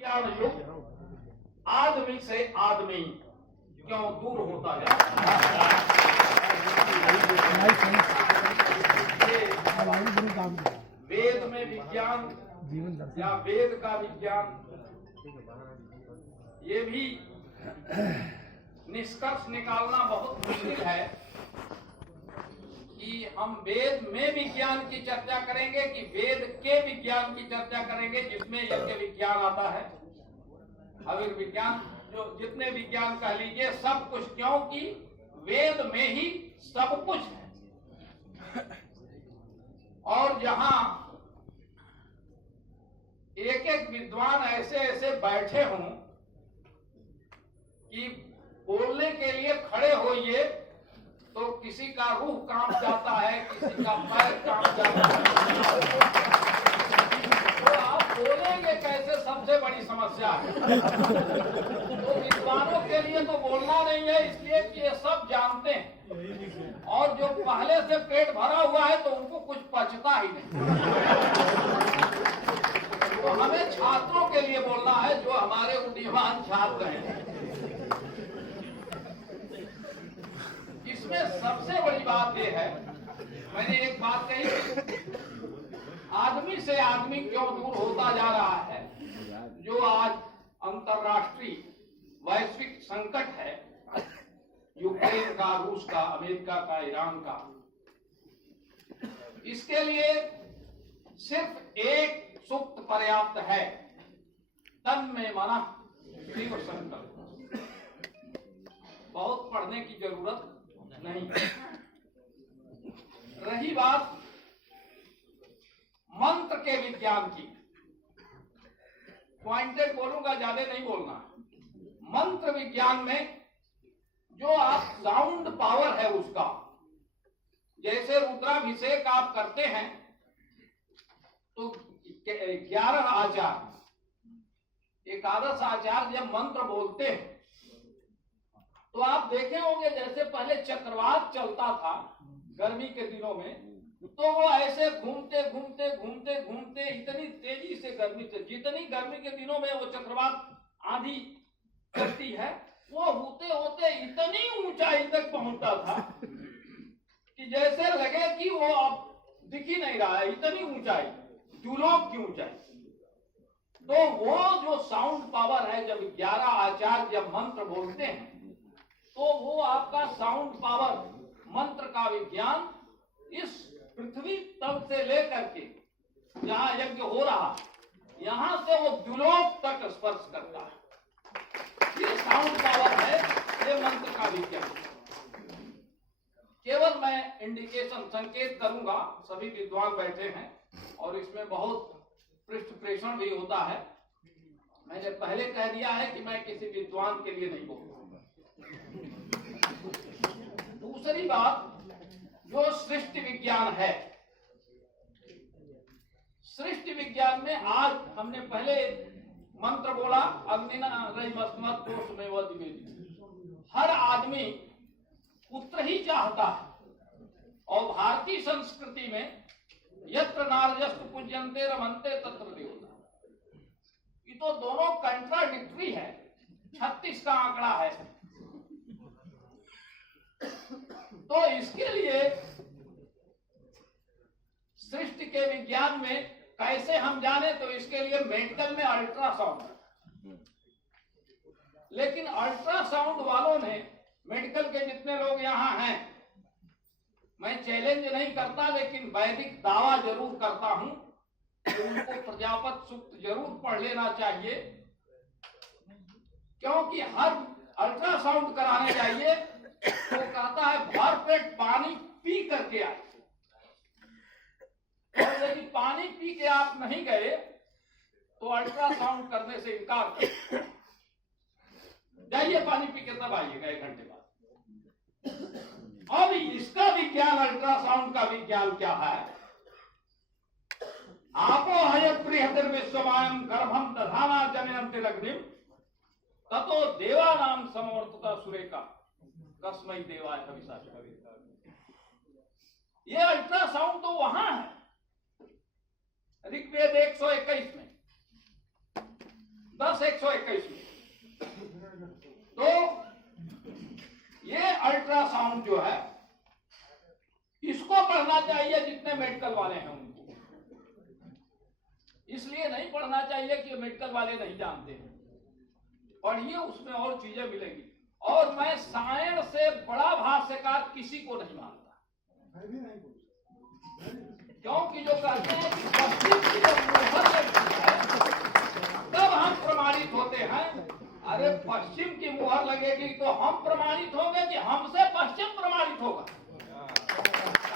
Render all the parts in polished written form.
युग आदमी से आदमी क्यों दूर होता जाता है। वेद में विज्ञान या वेद का विज्ञान ये भी निष्कर्ष निकालना बहुत मुश्किल है कि हम वेद में विज्ञान की चर्चा करेंगे कि वेद के विज्ञान की चर्चा करेंगे, जिसमें यज्ञ विज्ञान आता है, हविर विज्ञान, जो जितने विज्ञान कह लीजिए सब कुछ, क्योंकि वेद में ही सब कुछ है। और जहां एक एक विद्वान ऐसे ऐसे बैठे हों कि बोलने के लिए खड़े होइए तो किसी का रूह कांप जाता है, किसी का पैर कांप जाता है, तो आप बोलेंगे कैसे, सबसे बड़ी समस्या है। तो विद्वानों के लिए तो बोलना नहीं है, इसलिए कि ये सब जानते हैं, और जो पहले से पेट भरा हुआ है तो उनको कुछ पचता ही नहीं। तो हमें छात्रों के लिए बोलना है, जो हमारे उदीयमान छात्र हैं। इसमें सबसे बड़ी बात यह है, मैंने एक बात कही, आदमी से आदमी क्यों दूर होता जा रहा है। जो आज अंतर्राष्ट्रीय वैश्विक संकट है, यूक्रेन का, रूस का, अमेरिका का, ईरान का, इसके लिए सिर्फ एक सूक्त पर्याप्त है, तन में मनः तीव्र संकल्प। बहुत पढ़ने की जरूरत नहीं। रही बात मंत्र के विज्ञान की, पॉइंटेड बोलूंगा, ज्यादा नहीं बोलना। मंत्र विज्ञान में जो आप साउंड पावर है उसका, जैसे रुद्राभिषेक आप करते हैं तो 11 आचार्य, एकादश आचार्य जब मंत्र बोलते हैं तो आप देखे होंगे, जैसे पहले चक्रवात चलता था गर्मी के दिनों में, तो वो ऐसे घूमते घूमते घूमते घूमते इतनी तेजी से गर्मी से, जितनी गर्मी के दिनों में वो चक्रवात आंधी चलती है, वो होते होते इतनी ऊंचाई तक पहुंचता था कि जैसे लगे कि वो अब दिख ही नहीं रहा है, इतनी ऊंचाई, द्युलोक की ऊंचाई। तो वो जो साउंड पावर है, जब 11 आचार्य जब मंत्र बोलते हैं तो वो आपका साउंड पावर, मंत्र का विज्ञान, इस पृथ्वी तल से लेकर के जहां यज्ञ हो रहा, यहां से वो द्युलोक तक स्पर्श करता है। ये साउंड पावर है, ये मंत्र का विज्ञान। केवल मैं इंडिकेशन, संकेत करूंगा, सभी विद्वान बैठे हैं और इसमें बहुत पृष्ठ प्रेषण भी होता है। मैंने पहले कह दिया है कि मैं किसी विद्वान के लिए नहीं बोलूंगा। दूसरी बात, जो सृष्टि विज्ञान है, सृष्टि विज्ञान में आज हमने पहले मंत्र बोला, अग्निना रहिमस्मत् दोषमेव दिवेदी। हर आदमी पुत्र ही चाहता है, और भारतीय संस्कृति में यत्र नार्यस्तु पूज्यन्ते रमन्ते तत्र देवता, ये तो दोनों कंट्राडिक्टरी है। 36 का आंकड़ा है। तो इसके लिए सृष्टि के विज्ञान में कैसे हम जाने, तो इसके लिए मेडिकल में अल्ट्रासाउंड, लेकिन अल्ट्रासाउंड वालों ने, मेडिकल के जितने लोग यहाँ हैं, मैं चैलेंज नहीं करता, लेकिन वैदिक दावा जरूर करता हूं कि उनको प्रजापत सूक्त जरूर पढ़ लेना चाहिए, क्योंकि हर अल्ट्रासाउंड कराने जाइए तो कहता है भर पेट पानी पी करके आए, और यदि पानी पी के आप नहीं गए तो अल्ट्रासाउंड करने से इनकार कर जाइए, पानी पी के तब आइएगा 1 घंटे बाद। अब इसका विज्ञान, अल्ट्रासाउंड का विज्ञान क्या है। आपो हयत् बृहद् विश्वमायं गर्भं दधाना जनयन्ति अग्निं ततो देवानां समवर्तता सुरेका कस्मै देवाय हविषा। ये अल्ट्रासाउंड तो वहां है ऋग्वेद 121 में, 10/121 में। तो ये अल्ट्रासाउंड जो है इसको पढ़ना चाहिए जितने मेडिकल वाले हैं उनको, इसलिए नहीं पढ़ना चाहिए कि मेडिकल वाले नहीं जानते हैं। पढ़िए, उसमें और चीजें मिलेंगी। और मैं साइंस से बड़ा भाष्यकार किसी को नहीं मानता, क्योंकि जो कहते हैं कि पश्चिम की जब मुहर लगती है तब हम प्रमाणित होते हैं। अरे पश्चिम की मुहर लगेगी तो हम प्रमाणित होंगे कि हमसे पश्चिम प्रमाणित होगा?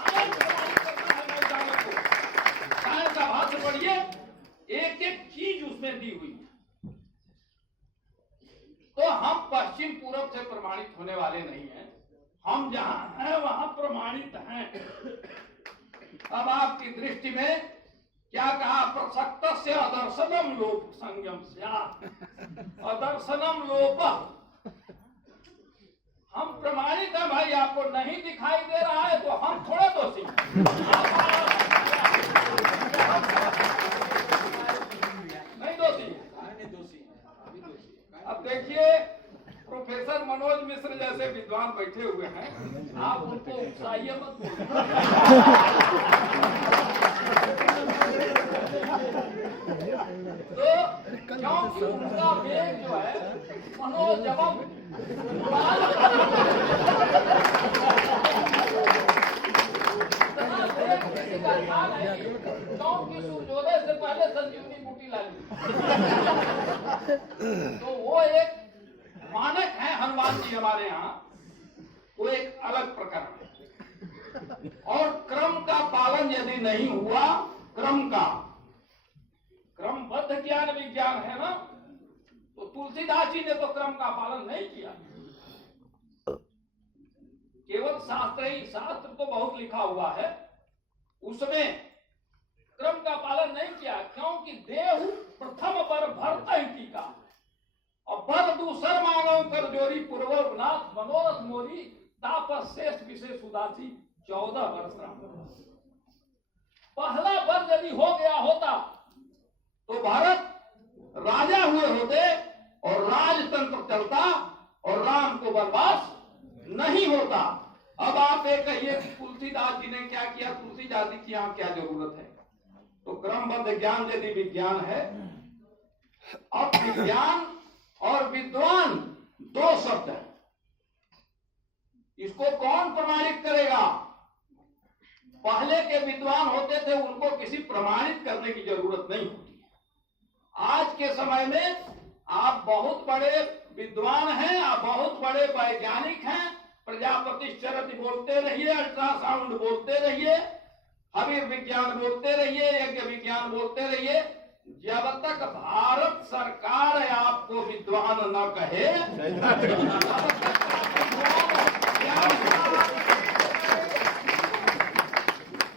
साइंस प्रमाणित करना है वैज्ञानिक को। साइंस का भाष्य पढ़िए, एक एक चीज उसमें दी हुई है। तो हम पश्चिम पूरब से प्रमाणित होने वाले नहीं हैं, हम जहां हैं वहां प्रमाणित हैं। अब आपकी दृष्टि में क्या कहा? प्रसक्त से अदर्शनम लोप संयम से, अदर्शनम लोप। हम प्रमाणित हैं भाई, आपको नहीं दिखाई दे रहा है तो हम थोड़े दोषी हैं। नहीं दोषी, अब देखिए प्रोफेसर मनोज मिश्र जैसे विद्वान बैठे हुए हैं, आप उनको उत्साहिए मत बोलिए। तो क्योंकि उनका वेग जो है मनोजवम क्योंकि सूर्योदय से पहले संजीवनी बूटी ला ली। तो वो एक मानक है हनुमान जी हमारे यहाँ, वो एक अलग प्रकरण है। और क्रम का पालन यदि नहीं हुआ, क्रमबद्ध ज्ञान विज्ञान है ना, तो तुलसीदास जी ने तो क्रम का पालन नहीं किया। केवल शास्त्र ही, शास्त्र तो बहुत लिखा हुआ है, उसमें क्रम का पालन नहीं किया। क्योंकि देहु प्रथम पर भरता ही टीका और बल दूसर मानव कर जोरी पूर्वनाथ मनोरथ मोरी तापस शेष विशेष उदासी 14 वर्ष राम। पहला वर्ष यदि हो गया होता तो भारत राजा हुए होते और राजतंत्र चलता और राम को वनवास नहीं होता। अब आप ये कहिए कि तुलसीदास जी ने क्या किया? तुलसीदास जी की यहाँ क्या जरूरत है? तो क्रमबद्ध ज्ञान यदि विज्ञान है, अब विज्ञान और विद्वान दो शब्द हैं, इसको कौन प्रमाणित करेगा? पहले के विद्वान होते थे, उनको किसी प्रमाणित करने की जरूरत नहीं होती है। आज के समय में आप बहुत बड़े विद्वान हैं, आप बहुत बड़े वैज्ञानिक हैं, प्रजापति चरति बोलते रहिए, अल्ट्रासाउंड बोलते रहिए, हवीर विज्ञान बोलते रहिए, यज्ञ विज्ञान बोलते रहिए, जब तक भारत सरकार आपको विद्वान न कहे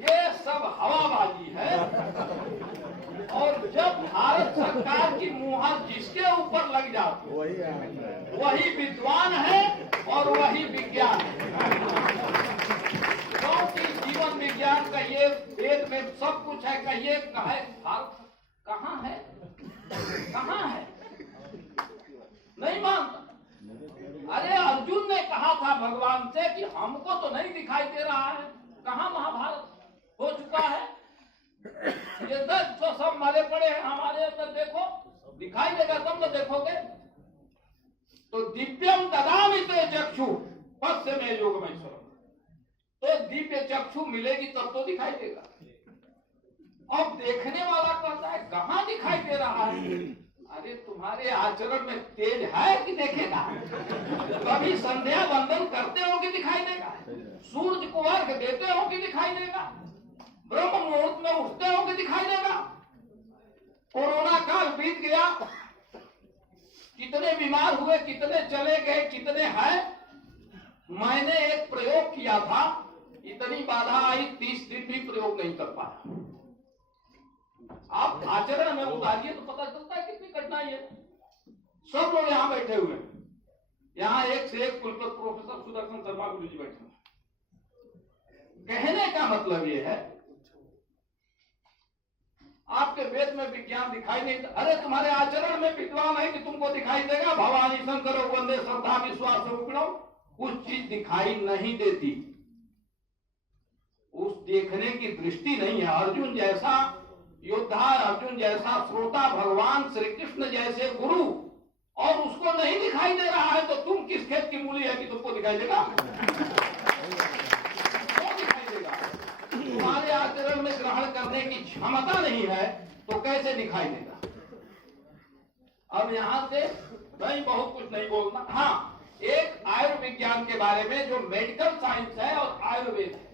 ये सब हवाबाजी है। और जब भारत सरकार की मुहर जिसके ऊपर लग जाती वही विद्वान है और वही विज्ञान है। क्योंकि जीवन विज्ञान का ये वेद में सब कुछ है, कहिए भारत कहाँ है? कहाँ है? नहीं मानता। अरे अर्जुन ने कहा था भगवान से कि हमको तो नहीं दिखाई दे रहा है, कहाँ महाभारत हो चुका है? ये 10 तो सब मरे पड़े हैं हमारे अंदर, देखो दिखाई देगा तब तो देखोगे। तो दिव्यम ददामि ते चक्षु पश्य में योगमेश्वर, तो दिव्य चक्षु मिलेगी तब तो दिखाई देगा। अब देखने वाला कहता है कहाँ दिखाई दे रहा है? अरे तुम्हारे आचरण में तेज है कि देखेगा? कभी संध्या वंदन करते हो कि दिखाई देगा? सूरज को अर्घ देते हो कि दिखाई देगा? ब्रह्म मुहूर्त में उठते हो कि दिखाई देगा? कोरोना काल बीत गया, कितने बीमार हुए, कितने चले गए, कितने हैं? मैंने एक प्रयोग किया था, इतनी बाधा आई, 30 दिन भी प्रयोग नहीं कर पाया। आप आचरण में उतारिए तो पता चलता है कितनी कठिनाई है। सब लोग यहाँ बैठे हुए हैं, यहाँ एक से एक कुलपति प्रोफेसर सुदर्शन शर्मा गुरु जी बैठे हैं। कहने का मतलब ये है आपके वेद में विज्ञान दिखाई नहीं। अरे तुम्हारे आचरण में विद्वान है कि तुमको दिखाई देगा। भवानी शंकर वंदे श्रद्धा विश्वास रूपिणो, कुछ चीज दिखाई नहीं देती, उस देखने की दृष्टि नहीं है। अर्जुन जैसा योद्धा, अर्जुन जैसा श्रोता, भगवान श्री कृष्ण जैसे गुरु, और उसको नहीं दिखाई दे रहा है, तो तुम किस खेत की मूली है कि तुमको दिखाई देगा? तुम्हारे आचरण में ग्रहण करने की क्षमता नहीं है तो कैसे दिखाई देगा? अब यहां से नहीं, बहुत कुछ नहीं बोलना। हाँ, एक आयुर्विज्ञान के बारे में जो मेडिकल साइंस है और आयुर्वेद है,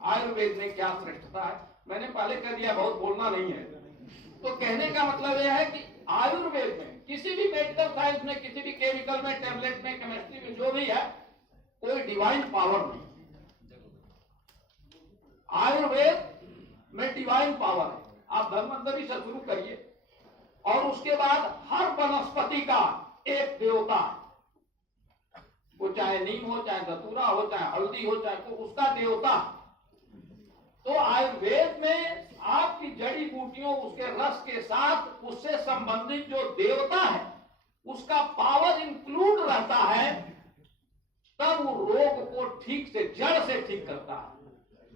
आयुर्वेद में क्या श्रेष्ठता है मैंने पहले कह दिया, बहुत बोलना नहीं है। तो कहने का मतलब यह है कि आयुर्वेद में, किसी भी मेडिकल साइंस में, किसी भी केमिकल में, टेबलेट में, केमिस्ट्री में, जो भी है, कोई डिवाइन पावर नहीं। आयुर्वेद में डिवाइन पावर है। आप धन्वंतरी से शुरू करिए और उसके बाद हर वनस्पति का एक देवता है, वो चाहे नीम हो, चाहे धतूरा हो, चाहे हल्दी हो, चाहे तो उसका देवता। तो आयुर्वेद में आपकी जड़ी बूटियों, उसके रस के साथ उससे संबंधित जो देवता है उसका पावर इंक्लूड रहता है, तब वो रोग को ठीक से, जड़ से ठीक करता है।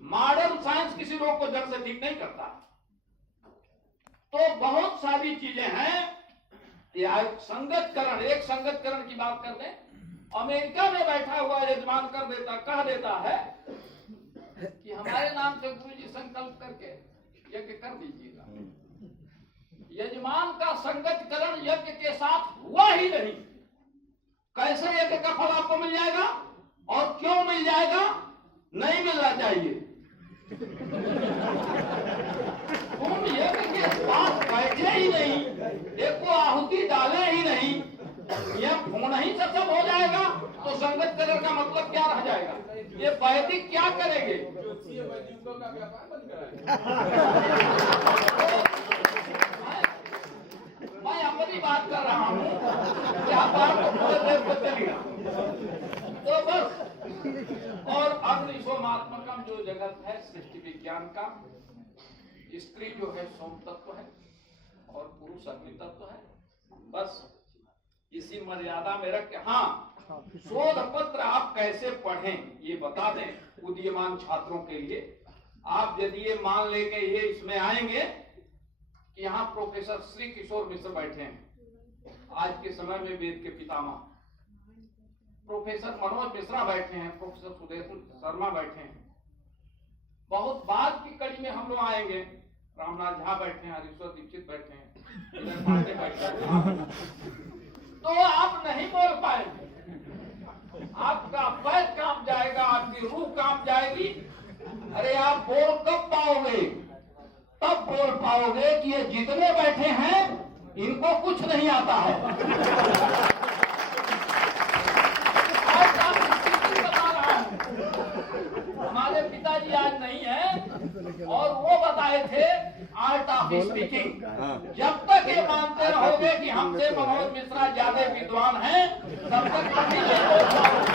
मॉडर्न साइंस किसी रोग को जड़ से ठीक नहीं करता। तो बहुत सारी चीजें हैं। संगतकरण, एक संगतकरण की बात करते हैं। अमेरिका में बैठा हुआ यजमान कर देता, कह देता है कि हमारे नाम से गुरु जी संकल्प करके यज्ञ कर दीजिएगा। यजमान का संगतकरण यज्ञ के साथ हुआ ही नहीं। कैसे यज्ञ का फल आपको मिल जाएगा और क्यों मिल जाएगा? नहीं मिलना चाहिए। तुम यज्ञ के पास बैठे ही नहीं, देखो आहुति डाले ही नहीं, यह होना ही सब हो जाएगा, तो संगत करण का मतलब क्या रह जाएगा? ये वैदिक क्या करेंगे? मैं अपनी बात कर रहा हूँ, क्या बात तो पूरे देश को चलेगा। तो बस, और अग्निशोमात्मकम जो जगत है सृष्टि विज्ञान का, स्त्री जो है सोम तत्व है और पुरुष अग्नि तत्व है। बस इसी मर्यादा में रख के, हाँ, शोध पत्र आप कैसे पढ़ें ये बता दें उदीयमान छात्रों के लिए। आप यदि ये मान लेके ये इसमें आएंगे कि यहाँ प्रोफेसर श्री किशोर मिश्र बैठे हैं, आज के समय में वेद के पितामह, प्रोफेसर मनोज मिश्रा बैठे हैं, प्रोफेसर सुदेश शर्मा बैठे हैं, बहुत बाद की कड़ी में हम लोग आएंगे, रामनाथ झा बैठे हैं, हरीश्वर दीक्षित बैठे हैं, बैठे हैं। तो आप नहीं बोल पाएंगे, आपका पैर काम जाएगा, आपकी रूह काम जाएगी। अरे आप बोल कब पाओगे? तब बोल पाओगे कि ये जितने बैठे हैं इनको कुछ नहीं आता है। हमारे पिताजी आज नहीं है और वो बताए थे आर्ट ऑफ स्पीकिंग। जब तक ये मानते रहोगे कि हमसे मनोज मिश्रा ज्यादा विद्वान हैं, तब तक कभी नहीं बोल पाओगे।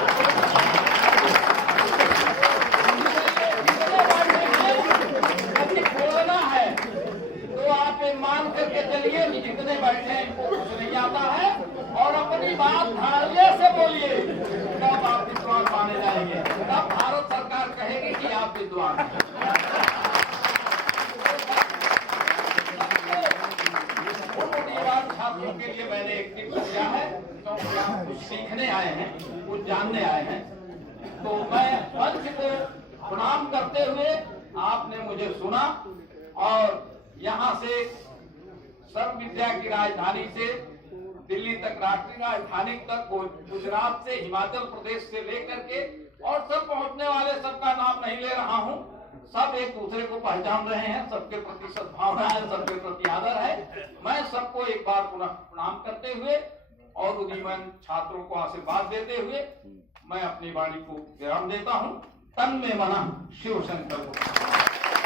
कभी बोलना है तो आप ये मान करके चलिए कि जितने बैठे हैं इनको कुछ नहीं आता है, और अपनी बात धैर्य से बोलिए, तब आप विद्वान माने जाएंगे। तब भारत सरकार कहेगी कि आप विद्वान हैं। छात्रों के लिए मैंने एक टिप दिया है, क्योंकि आप कुछ सीखने आए हैं, कुछ जानने आए हैं। तो मैं मंच को प्रणाम करते हुए, आपने मुझे सुना और यहाँ से सर्व विद्या की राजधानी से दिल्ली तक, राष्ट्रीय राजधानी तक, गुजरात से, हिमाचल प्रदेश से लेकर के और सब पहुंचने वाले, सबका नाम नहीं ले रहा हूं, सब एक दूसरे को पहचान रहे हैं, सबके प्रति सद्भावना है, सबके प्रति आदर है। मैं सबको एक बार पुनः प्रणाम करते हुए और उदीयमान छात्रों को आशीर्वाद देते हुए मैं अपनी वाणी को विराम देता हूं। तन में मना शिव शंकर को।